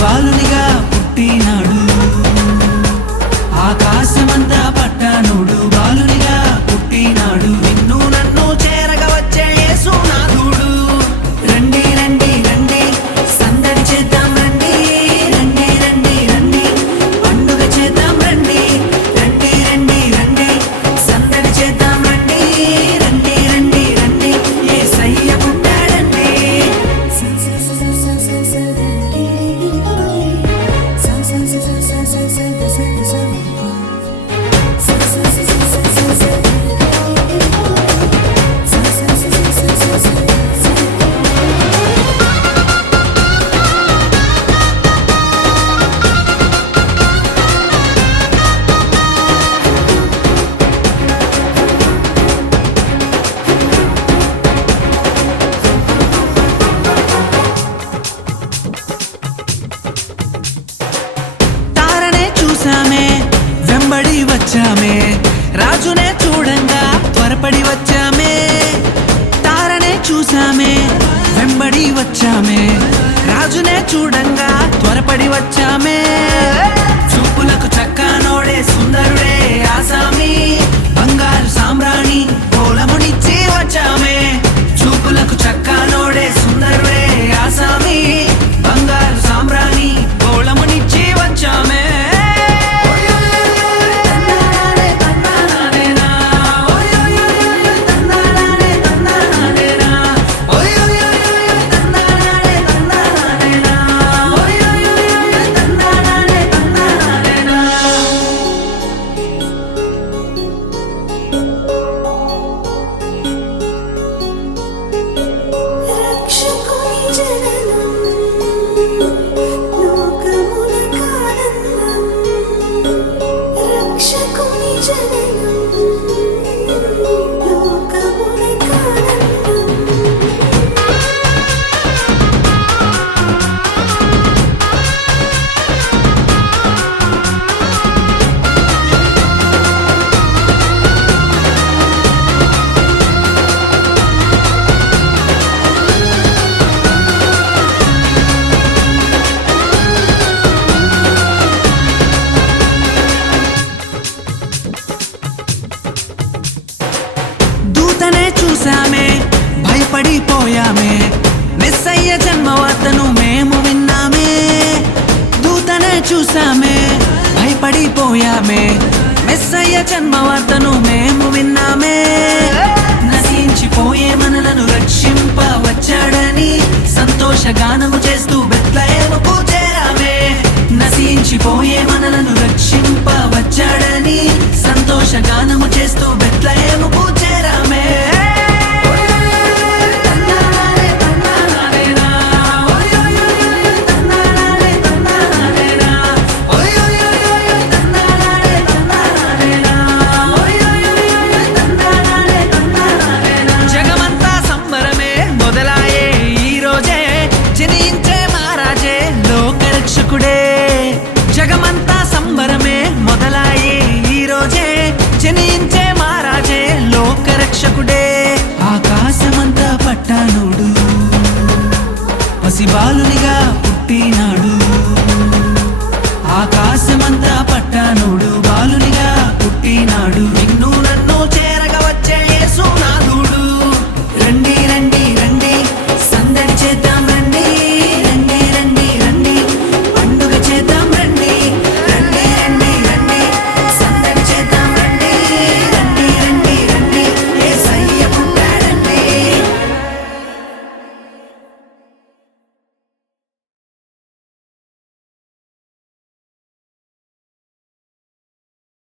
బాలునిగా పుట్టినాడు ఆకాశమంతా పట్టానుడు బాలునిగా పుట్టినాడు నిన్ను నన్ను చేరగా వచ్చే యేసునాథుడు రండి రండి రండి సందడి చేద్దాం రండి రండి రండి రండి పండుగ చేద్దాం రండి రండి రండి రండి సందడి చేద్దాం రండి రండి రండి రండి యేసయ్య పుట్టాడండి చూసామే వెంబడి వచ్చామే రాజునే చూడంగా త్వరపడి వచ్చామే తారనే చూసామే వెంబడి వచ్చామే రాజునే చూడంగా త్వరపడి వచ్చామే చూపులకు చక్కనోడే సుందరుడే ఆసామి బంగారు సామ్రాణి కోలమునిచ్చి వచ్చామే చూపులకు చక్కనోడే సుందరుడే ఆసామి బంగారు సామ్రాణి కోలమునిచ్చి వచ్చామే చూసామే భయపడిపోయామే మెస్సయ్య జన్మవార్తను మేము విన్నామే దూతనే చూసామే భయపడిపోయామే మెస్సయ్య జన్మవార్తను మేము విన్నామే నశించిపోయే మనలను రక్షింప వచ్చాడని సంతోషగానము చేస్తూ బెత్లెహేముకు చేరామే నశించిపోయే మనలను రక్షింప వచ్చాడని సంతోషగానము చేస్తూ బెత్లెహేముకు చేరామే జగమంతా సంబరమే మొదలాయే ఈ రోజే జనించే మహారాజే లోకరక్షకుడే ఆకాశమంతా పట్టానుడు పసిబాలునిగా పుట్టినాడు ఆకాశమంతా పట్టానుడు బాలునిగా పుట్టినాడు